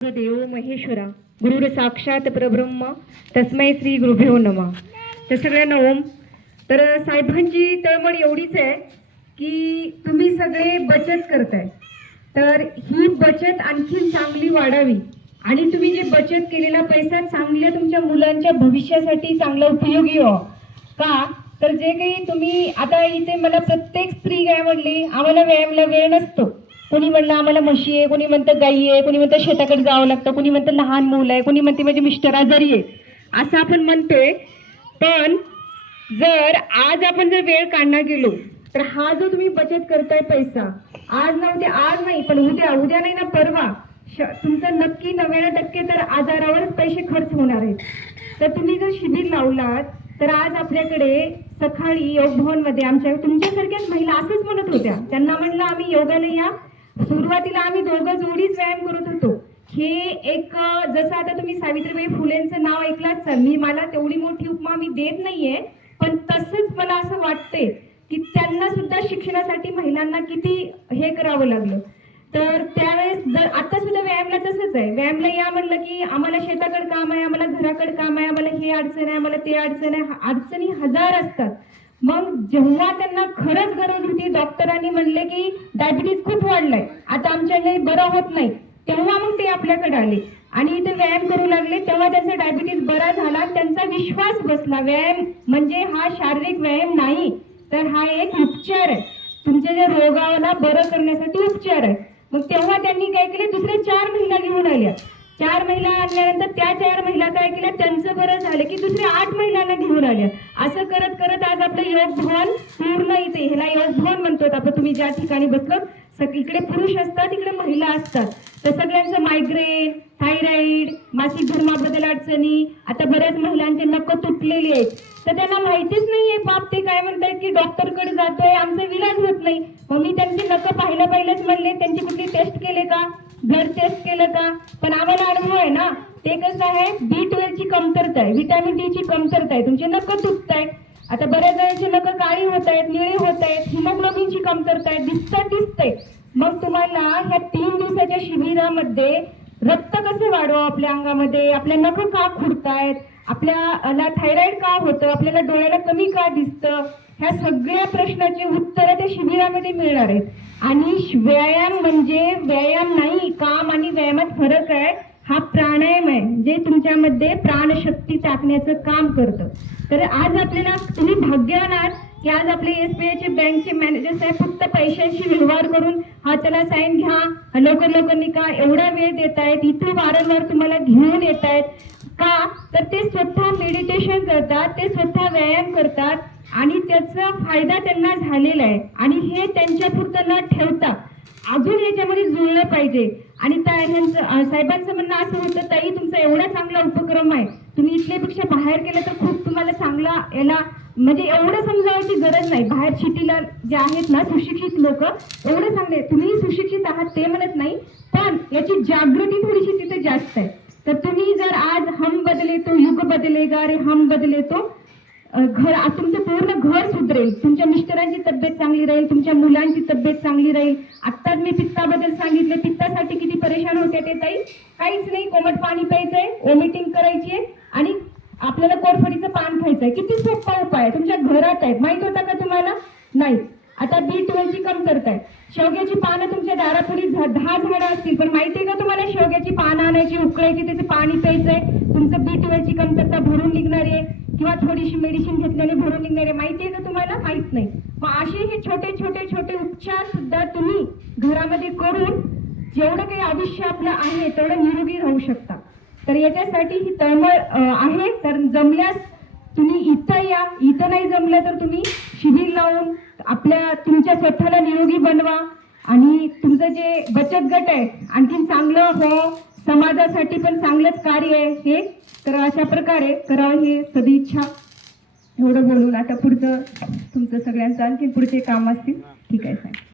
देव महेश्वरा गुरुर साक्षात परब्रह्म तस्मै श्री गुरुभ्यो नमा. तर सगळ्यांना ओम. तर साहेबांची तळमळ एवढीच आहे की तुम्ही सगळे बचत करताय. तर ही बचत आणखी चांगली वाढावी आणि तुम्ही जे बचत केलेला पैसा चांगल्या तुमच्या मुलांच्या भविष्यासाठी चांगला उपयोगी व्हावा का? तर जे काही तुम्ही आता इथे मला प्रत्येक स्त्री काय म्हणली आम्हाला व्यायामला वेळ नसतो. कोणी म्हणलं आम्हाला म्हशी आहे कोणी म्हणतं गाई आहे कोणी म्हणतं शेताकडे जावं लागतं कोणी म्हणतं लहान मुलं आहे कोणी म्हणते माझे मिस्टर आजारी आहे. असं आपण म्हणतोय. पण जर आज आपण जर वेळ काढणार गेलो तर हा जो तुम्ही बचत करताय पैसा आज ना उद्या आज नाही पण उद्या उद्या नाही ना परवा श- तुमचं नक्की नव्याण्णव टक्के तर आजारावरच पैसे खर्च होणार आहेत. तर तुम्ही जर शिबिर लावलात तर आज आपल्याकडे सकाळी योग भवनमध्ये आमच्या तुमच्यासारख्याच महिला असंच म्हणत होत्या. त्यांना म्हणलं आम्ही योगाला या सुरुवातीला आम्ही दोघं जोडीच व्यायाम करत होतो. हे एक जसं आता तुम्ही सावित्रीबाई फुलेंचं नाव ऐकलाच असाल मी मला तेवढी मोठी उपमा मी देत नाहीये पण तसंच मला असं वाटतंय की त्यांना सुद्धा शिक्षणासाठी महिलांना किती हे करावं लागलं. तर त्यावेळेस जर आता सुद्धा व्यायामला तसंच आहे. व्यायामला या म्हणलं की आम्हाला शेताकडे काम आहे आम्हाला घराकडे काम आहे आम्हाला हे अडचण आहे आम्हाला ते अडचण आहे अडचणी हजार असतात. मग जेव्हा त्यांना खरंच गरज होती डॉक्टरांनी म्हणले की डायबिटीज खूप वाढलंय आता आमच्याकडे बरं होत नाही तेव्हा मग ते आपल्याकडे आले. आणि इथे व्यायाम करू लागले तेव्हा त्यांचा डायबिटीज बरा झाला त्यांचा विश्वास बसला. व्यायाम म्हणजे हा शारीरिक व्यायाम नाही तर हा एक उपचार आहे. तुमच्या ज्या रोगाला बरं करण्यासाठी उपचार आहे. मग तेव्हा त्यांनी काय केले? दुसरे चार महिला घेऊन आल्या. चार महिला आणल्यानंतर त्या चार महिला काय केल्या? त्यांचं बरं झालं की दुसऱ्या आठ महिलांना घेऊन आल्या. असं करत करत आज आपलं योग भवन पूर्ण इथे ह्याला योग भवन म्हणतो आपण. तुम्ही ज्या ठिकाणी बसलो इकडे पुरुष असतात इकडे महिला असतात. तर सगळ्यांचं मायग्रेन थायरॉइड मासिक धर्माबद्दल अडचणी आता बऱ्याच महिलांचे नक तुटलेली आहेत. तर त्यांना माहितीच नाहीये बाप ते काय म्हणतायत की डॉक्टरकडे जातोय आमचा इलाज होत नाही. मग मी त्यांची नक पाहिलं पाहिलंच म्हणले त्यांची कुठली टेस्ट केले का? ब्लड टेस्ट केलं का? पण आम्हाला अनुभव आहे ना ते कसं आहे? बी ची कमतरता आहे व्हिटॅमिन डी ची कमतरता आहे. तुमचे नकं तुटत आहेत. आता बऱ्याच जणांचे नकं काळी होत आहेत निळे होत आहेत हिमोग्लोबिनची कमतरता आहे दिसतं दिसतंय. मग तुम्हाला ह्या तीन दिवसाच्या शिबिरामध्ये रक्त कसे वाढवा आपल्या अंगामध्ये? आपल्या नख का खुडतायत? आपल्याला थायरॉइड का होतं? आपल्याला डोळ्याला कमी का दिसतं? ह्या सगळ्या प्रश्नाचे उत्तर त्या शिबिरामध्ये मिळणार आहेत. आणि श- व्यायाम म्हणजे व्यायाम नाही काम आणि व्यायामात फरक आहे. हा प्राणायाम आहे जे तुमच्यामध्ये प्राणशक्ती टाकण्याचं काम करतं. तर आज आपल्याला तुम्ही भाग्यवान आहात की आज आपले एस बी आयचे बँकचे मॅनेजर साहेब फक्त पैशांशी व्यवहार करून हा त्याला साईन घ्या लवकर लवकर निका एवढा वेळ देत आहेत इथे वारंवार तुम्हाला घेऊन येत आहेत का? तर ते स्वतः मेडिटेशन करतात ते स्वतः व्यायाम करतात. आणि त्याचा फायदा त्यांना झालेला आहे. आणि हे त्यांच्या पुरतं न ठेवता अजून याच्यामध्ये जुळलं पाहिजे. आणि त्या ह्यांचं साहेबांचं म्हणणं असं होतं ताई तुमचा एवढा चांगला उपक्रम आहे. तुम्ही इथल्यापेक्षा बाहेर केलं तर खूप तुम्हाला चांगला याला म्हणजे एवढं समजावायची गरज नाही. बाहेर शिटीला जे आहेत ना सुशिक्षित लोक एवढं चांगले तुम्ही सुशिक्षित आहात ते म्हणत नाही. पण याची जागृती थोडीशी तिथे जास्त आहे. तर तुम्ही जर आज हम बदले तो युग बदलेगा रे हम बदले तो घर तुमचं पूर्ण घर सुधरेल. तुमच्या मिस्टरांची तब्येत चांगली राहील तुमच्या मुलांची तब्येत चांगली राहील. आत्ताच मी पित्ताबद्दल सांगितले. पित्तासाठी किती परेशान होते ते ताई? काहीच नाही. कोमट पाणी प्यायचंय वॉमिटिंग करायची आहे आणि आपल्याला कोरफडीचं पान खायचंय. किती सोपा उपाय आहे. तुमच्या घरात आहे माहीत होता का तुम्हाला? नाही. आता बी ची कमतरता शेवग्याची पानं तुमच्या दारापुढे झा- दहा झाडं असतील. पण माहितीये का तुम्हाला? शेवग्याची पानं आणायची उकळायची त्याचे पाणी प्यायचंय. तुमचं बी ची कमतरता भरून निघणार आहे. किंवा थोडीशी मेडिसिन घेतलेली भरून निघणारे माहिती आहे का तुम्हाला? माहीत नाही. मग असे हे छोटे छोटे छोटे उपचार सुद्धा तुम्ही घरामध्ये करून जेवढं काही आयुष्य आपलं आहे तेवढं निरोगी राहू शकता. तर याच्यासाठी ही तळमळ आहे. तर जमल्यास तुम्ही इथं या. इथं नाही जमलं तर तुम्ही शिबिर लावून आपल्या तुमच्या स्वतःला निरोगी बनवा. आणि तुमचं जे बचत गट आहे आणखीन चांगलं हो समाजासाठी पण चांगलंच कार्य आहे हे तर अशा प्रकारे करा हे सदिच्छा. एवढं बोलून आता पुढचं तुमचं सगळ्यांचं आणखी पुढचे काम असतील. ठीक आहे साहेब.